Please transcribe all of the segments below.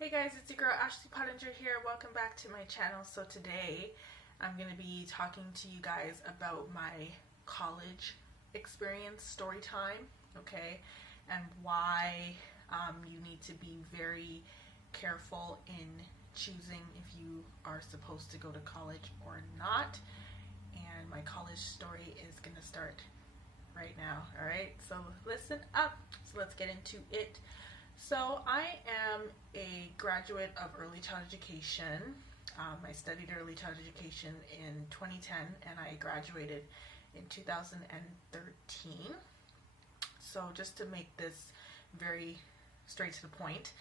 Hey guys, it's your girl Ashley Pottinger here. Welcome back to my channel. So today I'm going to be talking to you guys about my college experience story time, okay, and why you need to be very careful in choosing if you are supposed to go to college or not. And my college story is going to start right now, alright? So listen up. So let's get into it. So I am a graduate of early childhood education. I studied early childhood education in 2010 and I graduated in 2013. So just to make this very straight to the point,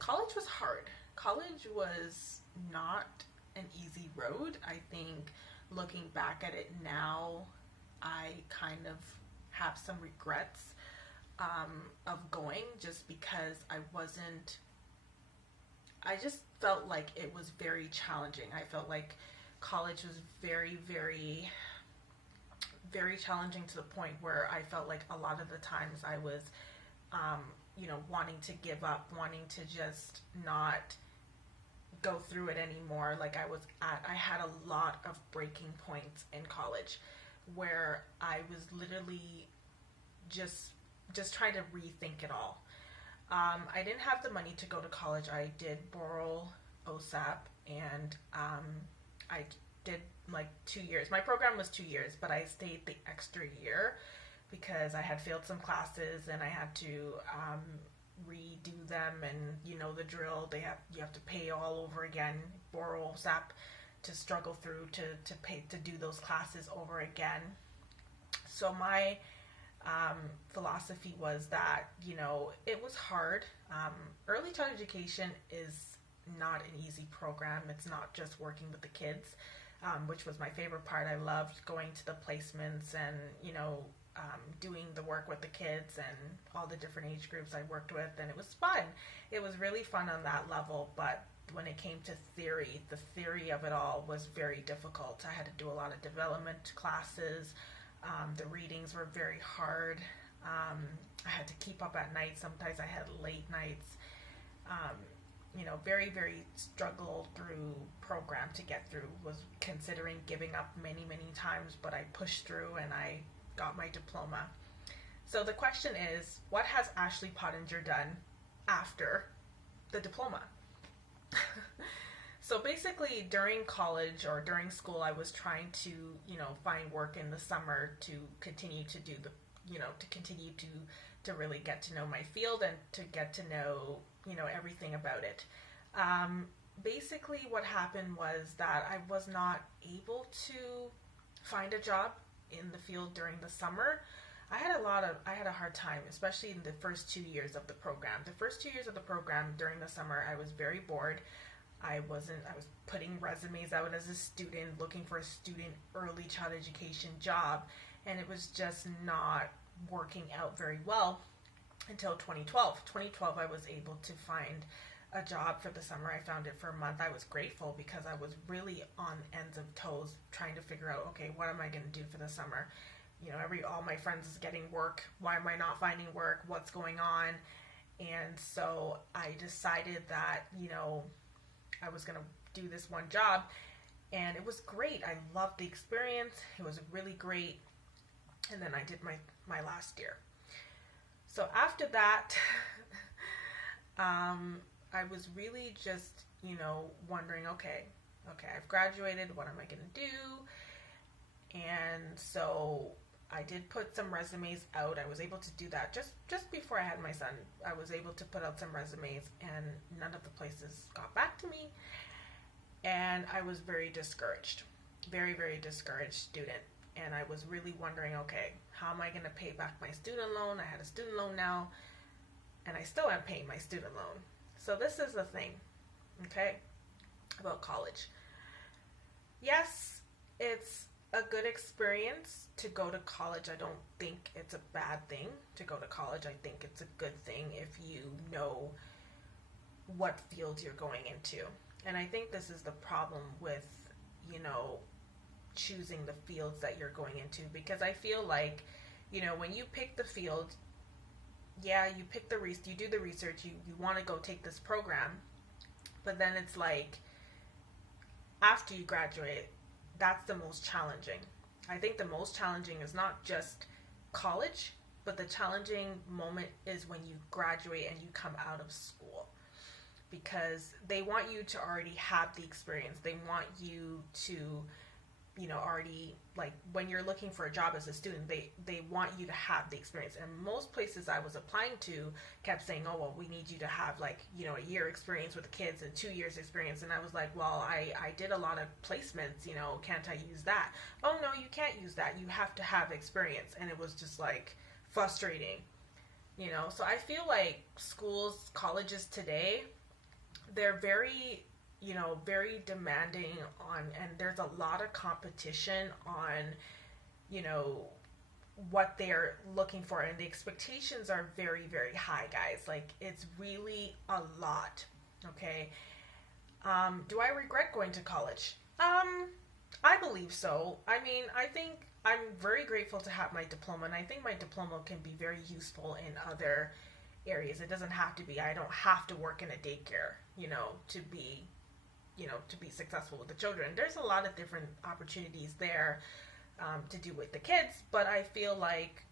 college was hard. College was not an easy road. I think looking back at it now, I kind of have some regrets of going, just because I just felt like it was very challenging. I felt like college was very, very, very challenging to the point where I felt like a lot of the times I was, wanting to give up, wanting to just not go through it anymore. Like I had a lot of breaking points in college where I was literally just trying to rethink it all. I didn't have the money to go to college. I did borrow OSAP, and I did like 2 years. My program was 2 years, but I stayed the extra year because I had failed some classes and I had to redo them. And you know the drill. You have to pay all over again. Borrow OSAP to struggle through to pay to do those classes over again. So my philosophy was that, it was hard. Early childhood education is not an easy program. It's not just working with the kids, which was my favorite part. I loved going to the placements and, doing the work with the kids and all the different age groups I worked with, and it was fun. It was really fun on that level, but when it came to theory, the theory of it all was very difficult. I had to do a lot of development classes. The readings were very hard. I had to keep up at night. Sometimes I had late nights. Very, very struggled through program to get through. Was considering giving up many, many times, but I pushed through and I got my diploma. So the question is, what has Ashley Pottinger done after the diploma? So basically during college or during school, I was trying to, find work in the summer to continue to do to continue to really get to know my field and to get to know, everything about it. Basically what happened was that I was not able to find a job in the field during the summer. I had a hard time, especially in the first 2 years of the program. The first 2 years of the program during the summer, I was very bored. I was putting resumes out as a student, looking for a student early childhood education job, and it was just not working out very well until 2012. 2012, I was able to find a job for the summer. I found it for a month. I was grateful because I was really on ends of toes trying to figure out, okay, what am I going to do for the summer? All my friends is getting work. Why am I not finding work? What's going on? And so I decided that, I was going to do this one job, and it was great. I loved the experience. It was really great. And then I did my last year. So after that, I was really just, wondering, okay, I've graduated. What am I going to do? And so I did put some resumes out. I was able to do that just before I had my son. I was able to put out some resumes, and none of the places got back to me. And I was very discouraged, very, very discouraged student. And I was really wondering, okay, how am I going to pay back my student loan? I had a student loan now, and I still am paying my student loan. So this is the thing, okay, about college. Yes, it's a good experience to go to college. I don't think it's a bad thing to go to college. I think it's a good thing if you know what field you're going into. And I think this is the problem with, choosing the fields that you're going into, because I feel like, when you pick the field, yeah, you do the research, you want to go take this program, but then it's like after you graduate, that's the most challenging. I think the most challenging is not just college, but the challenging moment is when you graduate and you come out of school, because they want you to already have the experience. They want you to, already, like, when you're looking for a job as a student, they want you to have the experience. And most places I was applying to kept saying, oh, well, we need you to have, like, a year experience with the kids and 2 years experience. And I was like, well, I did a lot of placements, can't I use that? Oh, no, you can't use that. You have to have experience. And it was just, like, frustrating, So I feel like colleges today, they're very very demanding on, and there's a lot of competition on, what they're looking for, and the expectations are very, very high, guys. Like, it's really a lot. Okay. Do I regret going to college? I believe so. I mean, I think I'm very grateful to have my diploma, and I think my diploma can be very useful in other areas. It doesn't have to be, I don't have to work in a daycare, to be successful with the children. There's a lot of different opportunities there to do with the kids, but I feel like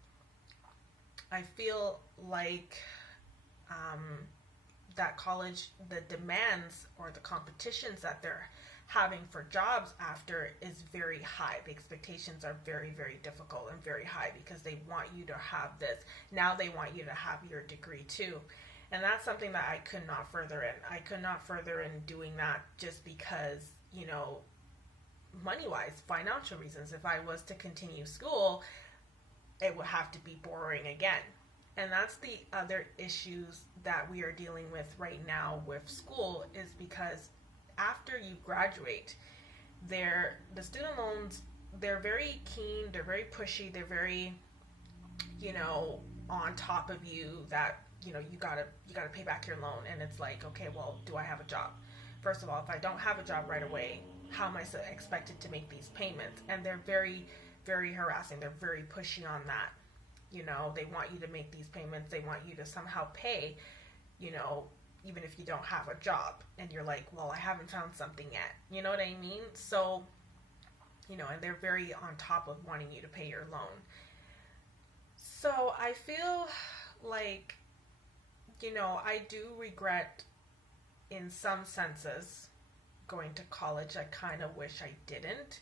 that college, the demands or the competitions that they're having for jobs after is very high. The expectations are very, very difficult and very high, because they want you to have this. Now they want you to have your degree too. And that's something that I could not further in. I could not further in doing that just because, money-wise, financial reasons. If I was to continue school, it would have to be borrowing again. And that's the other issues that we are dealing with right now with school, is because after you graduate, the student loans, they're very keen, they're very pushy, they're very, on top of you, that you gotta pay back your loan. And it's like, okay, well, do I have a job? First of all, if I don't have a job right away, how am I expected to make these payments? And they're very, very harassing. They're very pushy on that. They want you to make these payments. They want you to somehow pay, even if you don't have a job. And you're like, well, I haven't found something yet. You know what I mean? So, and they're very on top of wanting you to pay your loan. So I feel like, I do regret, in some senses, going to college. I kind of wish I didn't.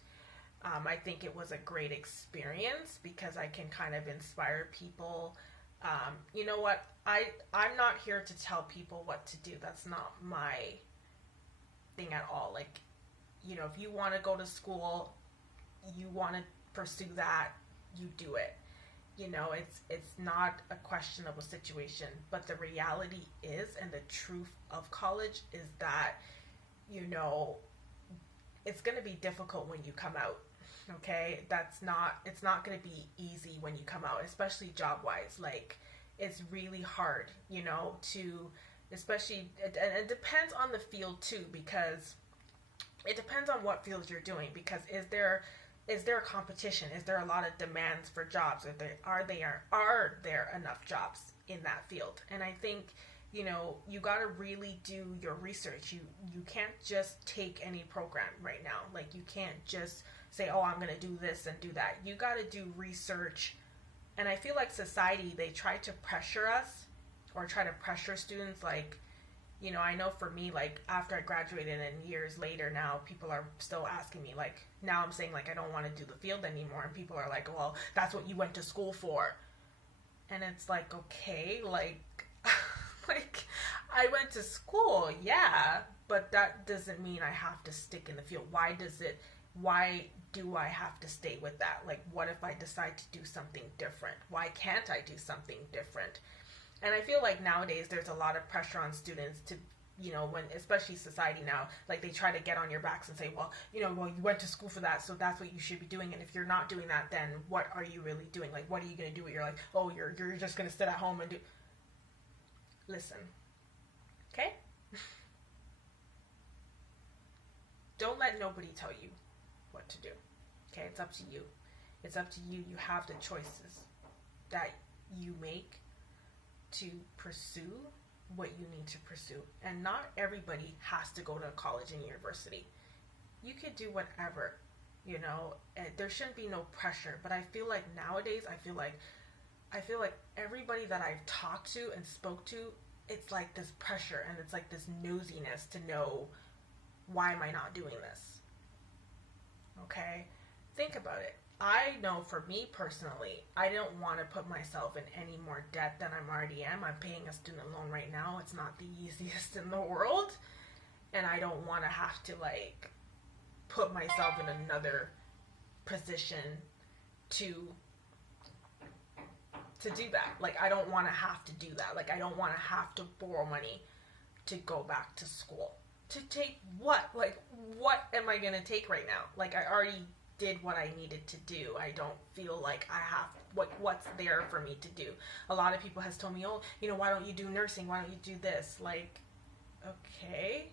I think it was a great experience because I can kind of inspire people. You know what? I'm not here to tell people what to do. That's not my thing at all. Like, if you want to go to school, you want to pursue that, you do it. It's not a question of a situation, but the reality is, and the truth of college is that, it's going to be difficult when you come out. Okay? it's not going to be easy when you come out, especially job wise. Like, it's really hard, especially, and it depends on the field too, because it depends on what field you're doing, because is there a competition? Is there a lot of demands for jobs? Are there enough jobs in that field? And I think, you got to really do your research. You can't just take any program right now. Like, you can't just say, oh, I'm going to do this and do that. You got to do research. And I feel like society, they try to pressure us, or try to pressure students. Like, I know for me, like, after I graduated and years later now, people are still asking me, like, now I'm saying, like, I don't want to do the field anymore. And people are like, well, that's what you went to school for. And it's like, okay, like, like, I went to school, yeah, but that doesn't mean I have to stick in the field. Why do I have to stay with that? Like, what if I decide to do something different? Why can't I do something different? And I feel like nowadays there's a lot of pressure on students to, when, especially society now, like, they try to get on your backs and say, well, well, you went to school for that, so that's what you should be doing. And if you're not doing that, then what are you really doing? Like, what are you going to do with your life? Oh, you're just going to sit at home and do. Listen, okay? Don't let nobody tell you what to do. Okay, it's up to you. It's up to you. You have the choices that you make to pursue what you need to pursue. And not everybody has to go to college and university. You could do whatever, you know. And there shouldn't be no pressure. But I feel like nowadays, I feel like everybody that I've talked to and spoke to, it's like this pressure and it's like this nosiness to know, why am I not doing this? Okay? Think about it. I know for me personally, I don't want to put myself in any more debt than I'm already am. I'm paying a student loan right now. It's not the easiest in the world. And I don't want to have to like put myself in another position to do that. Like, I don't want to have to do that. Like, I don't want to have to borrow money to go back to school. To take what? Like, what am I going to take right now? Like, I already did what I needed to do. I don't feel like I have what's there for me to do. A lot of people has told me, oh, you know, why don't you do nursing? Why don't you do this? Like, okay,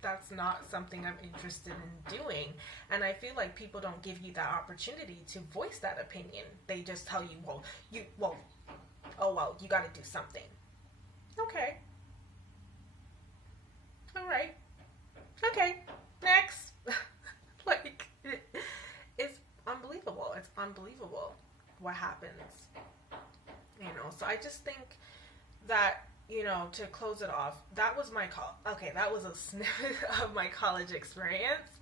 that's not something I'm interested in doing. And I feel like people don't give you that opportunity to voice that opinion. They just tell you, you got to do something. Okay. All right. Okay. Next. Like, it's unbelievable. It's unbelievable what happens. You know, so I just think that, you know, to close it off, that was that was a snippet of my college experience,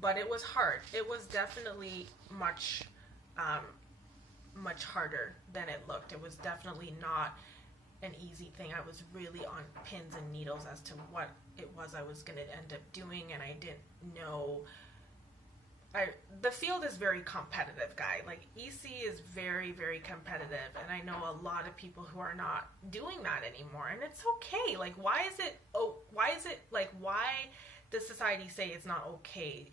but it was hard. It was definitely much harder than it looked. It was definitely not an easy thing. I was really on pins and needles as to what it was I was going to end up doing, and I didn't know. The field is very competitive, guy. Like, EC is very, very competitive, and I know a lot of people who are not doing that anymore, and it's okay. Like, why does society say it's not okay